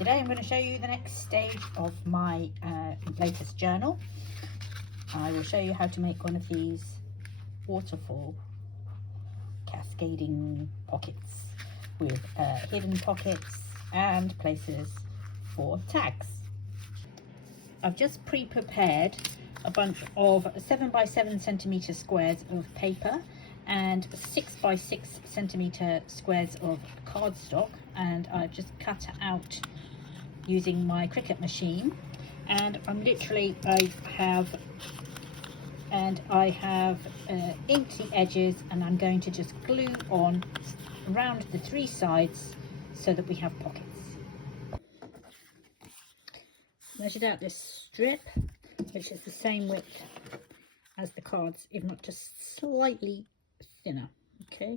Today I'm going to show you the next stage of my latest journal. I will show you how to make one of these waterfall cascading pockets with hidden pockets and places for tags. I've just pre-prepared a bunch of 7 by 7 centimeter squares of paper and 6 by 6 centimeter squares of cardstock, and I've just cut it out using my Cricut machine, and I have inked the edges, and I'm going to just glue on around the 3 sides so that we have pockets. Measured out this strip, which is the same width as the cards, if not just slightly thinner. Okay,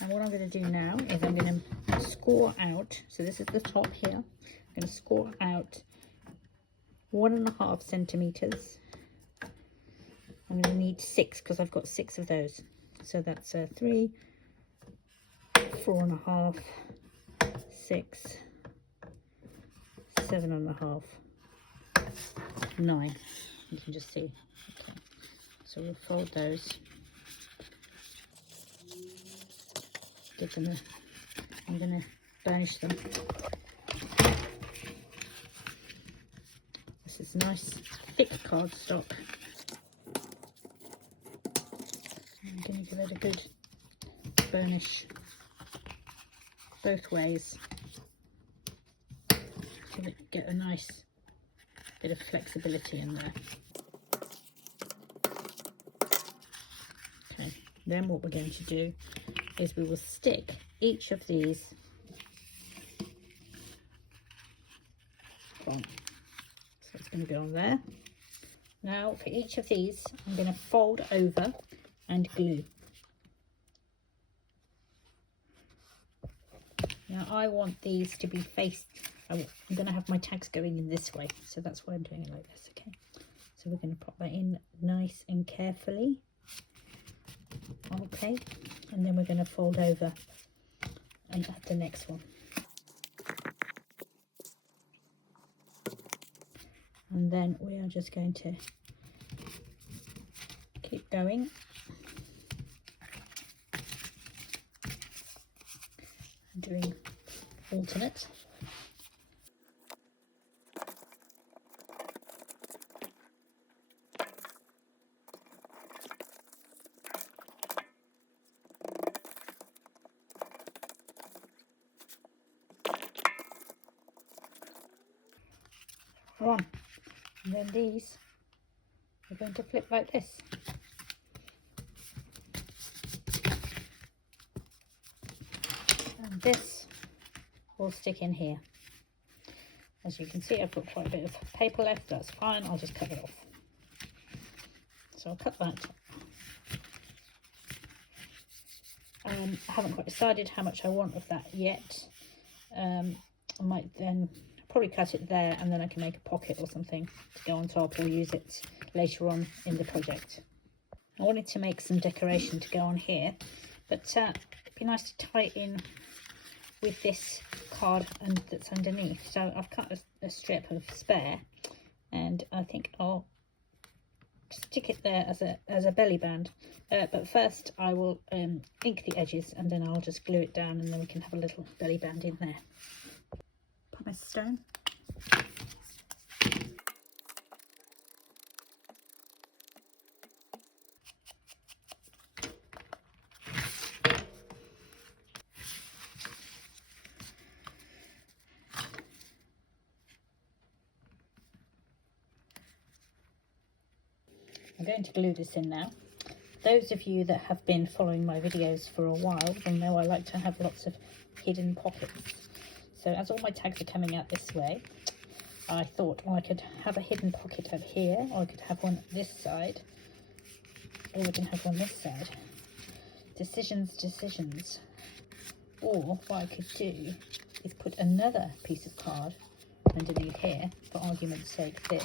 and what I'm going to do now is I'm going to score out, so this is the top here, I'm going to score out 1.5 centimeters. I'm going to need 6 because I've got 6 of those, so that's 3, 4.5, 6, 7.5, 9. You can just see. Okay, so we'll fold those. I'm gonna burnish them. This is nice thick cardstock. I'm gonna give it a good burnish both ways. Get a nice bit of flexibility in there. Okay, then what we're going to do is we will stick each of these on. So it's going to go on there. Now for each of these I'm going to fold over and glue. Now I want these to be faced, I'm going to have my tags going in this way, so that's why I'm doing it like this. Okay, so we're going to pop that in nice and carefully. Okay, and then we're going to fold over and add the next one. And then we are just going to keep going. Doing alternate. On, and then these are going to flip like this. And this will stick in here. As you can see, I've got quite a bit of paper left. That's fine, I'll just cut it off. So I'll cut that. I haven't quite decided how much I want of that yet. I might then probably cut it there, and then I can make a pocket or something to go on top, or use it later on in the project. I wanted to make some decoration to go on here, but it'd be nice to tie it in with this card and that's underneath. So I've cut a strip of spare, and I think I'll stick it there as a belly band. But first I will ink the edges, and then I'll just glue it down, and then we can have a little belly band in there. Pumice stone. I'm going to glue this in now. Those of you that have been following my videos for a while will know I like to have lots of hidden pockets. So as all my tags are coming out this way, I thought, well, I could have a hidden pocket over here, or I could have one this side, or we can have one this side. Decisions. Or what I could do is put another piece of card underneath here, for argument's sake this,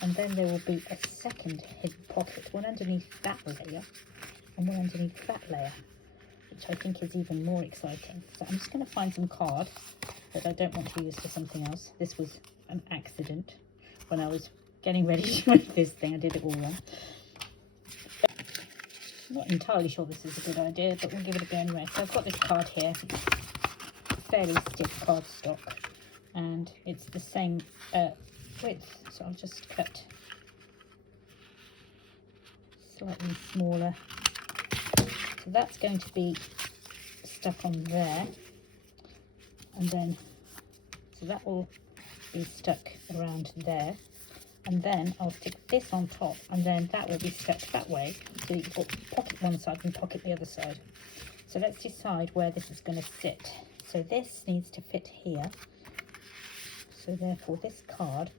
and then there will be a second hidden pocket, one underneath that layer and one underneath that layer. which I think is even more exciting. So I'm just going to find some card that I don't want to use for something else. This was an accident when I was getting ready to make this thing. I did it all wrong. I'm not entirely sure this is a good idea, but we'll give it a go anyway. So I've got this card here. It's fairly stiff cardstock, and it's the same width, so I'll just cut slightly smaller. So that's going to be stuck on there, and then so that will be stuck around there, and then I'll stick this on top, and then that will be stuck that way, so you've got pocket one side and pocket the other side. So let's decide where this is going to sit. So this needs to fit here, so therefore this card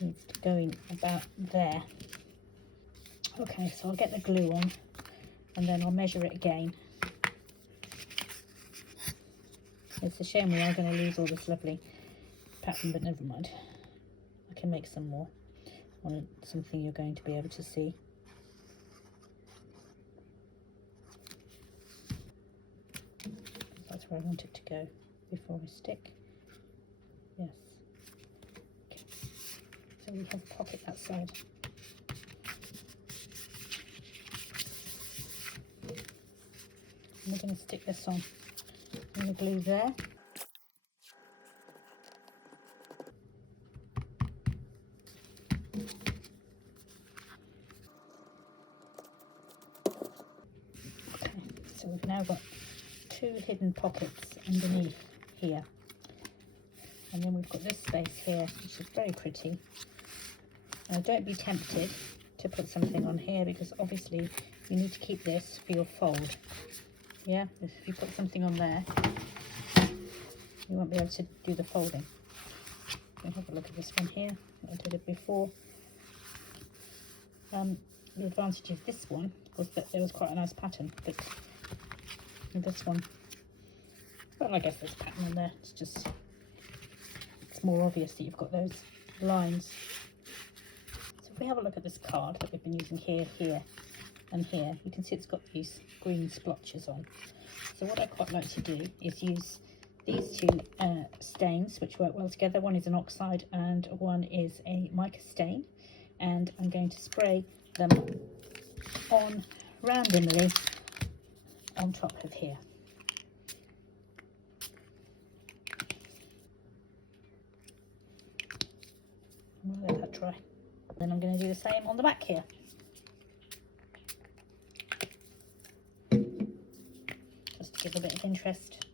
needs to go in about there. Okay, so I'll get the glue on, and then I'll measure it again. It's a shame we are going to lose all this lovely pattern, but never mind. I can make some more on something you're going to be able to see. That's where I want it to go before we stick. Yes. Okay. So we have a pocket that side. And we're going to stick this on. I'm going to glue there. Okay, so we've now got two hidden pockets underneath here. And then we've got this space here, which is very pretty. Now don't be tempted to put something on here, because obviously you need to keep this for your fold. Yeah, if you put something on there, you won't be able to do the folding. So have a look at this one here. I did it before. The advantage of this one was that there was quite a nice pattern, but this one, well, I guess there's a pattern on there. It's more obvious that you've got those lines. So if we have a look at this card that we've been using here, here, and here, you can see it's got these green splotches on. So what I quite like to do is use these two stains, which work well together. One is an oxide and one is a mica stain, and I'm going to spray them on randomly on top of here. I'm going to let that dry. Then I'm going to do the same on the back here. Just to give a bit of interest.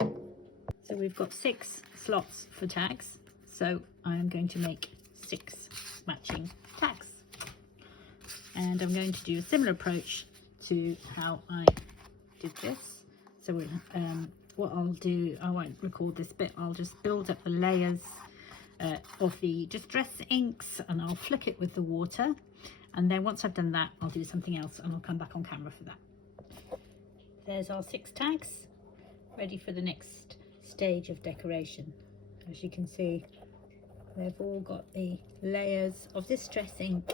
So we've got 6 slots for tags, so I am going to make 6 matching tags. And I'm going to do a similar approach to how I did this. So what I'll do, I won't record this bit, I'll just build up the layers of the distress inks, and I'll flick it with the water, and then once I've done that, I'll do something else and I'll come back on camera for that. There's our 6 tags, ready for the next stage of decoration. As you can see, they've all got the layers of distress ink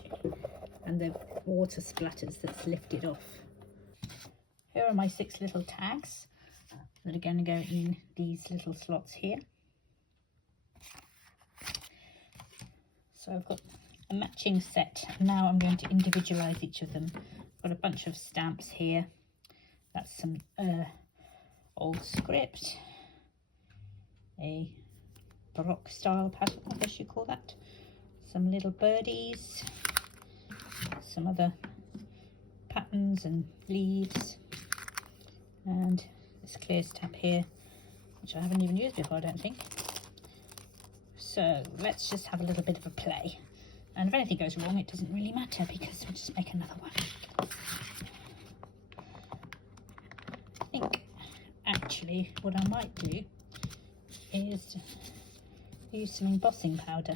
and the water splatters that's lifted off. Here are my 6 little tags that are going to go in these little slots here. So I've got a matching set. Now I'm going to individualize each of them. I've got a bunch of stamps here. That's some old script, a Baroque style pattern, I guess you call that. Some little birdies, some other patterns and leaves, and this clear stamp here, which I haven't even used before, I don't think. So let's just have a little bit of a play, and if anything goes wrong it doesn't really matter, because we'll just make another one. I think actually what I might do is use some embossing powder.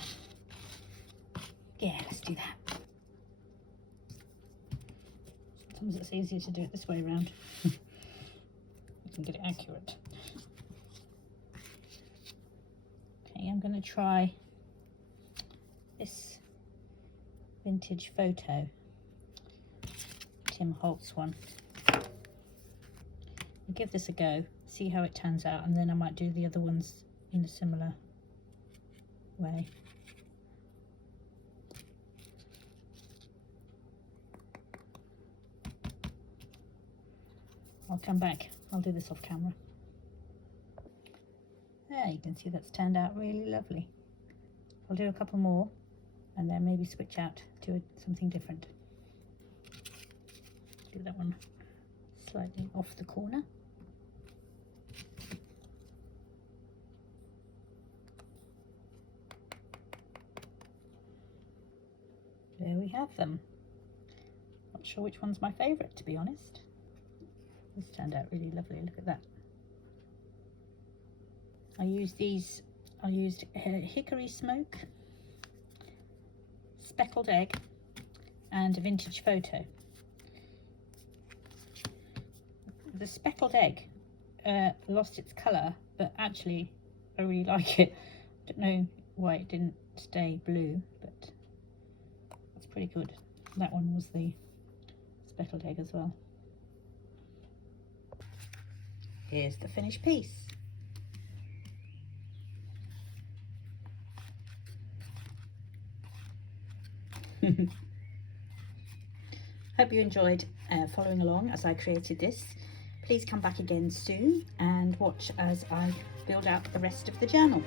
Yeah, let's do that. Sometimes it's easier to do it this way around. You can get it accurate. Okay, I'm going to try this vintage photo. Tim Holtz one. I'll give this a go, see how it turns out, and then I might do the other ones in a similar way. I'll come back, I'll do this off camera. There, you can see that's turned out really lovely. I'll do a couple more and then maybe switch out to something different. Do that one slightly off the corner. There we have them. Not sure which one's my favourite, to be honest. This turned out really lovely, look at that. I used hickory smoke, speckled egg and a vintage photo. The speckled egg lost its colour, but actually I really like it. I don't know why it didn't stay blue, but it's pretty good. That one was the speckled egg as well. Here's the finished piece. Hope you enjoyed following along as I created this. Please come back again soon and watch as I build out the rest of the journal.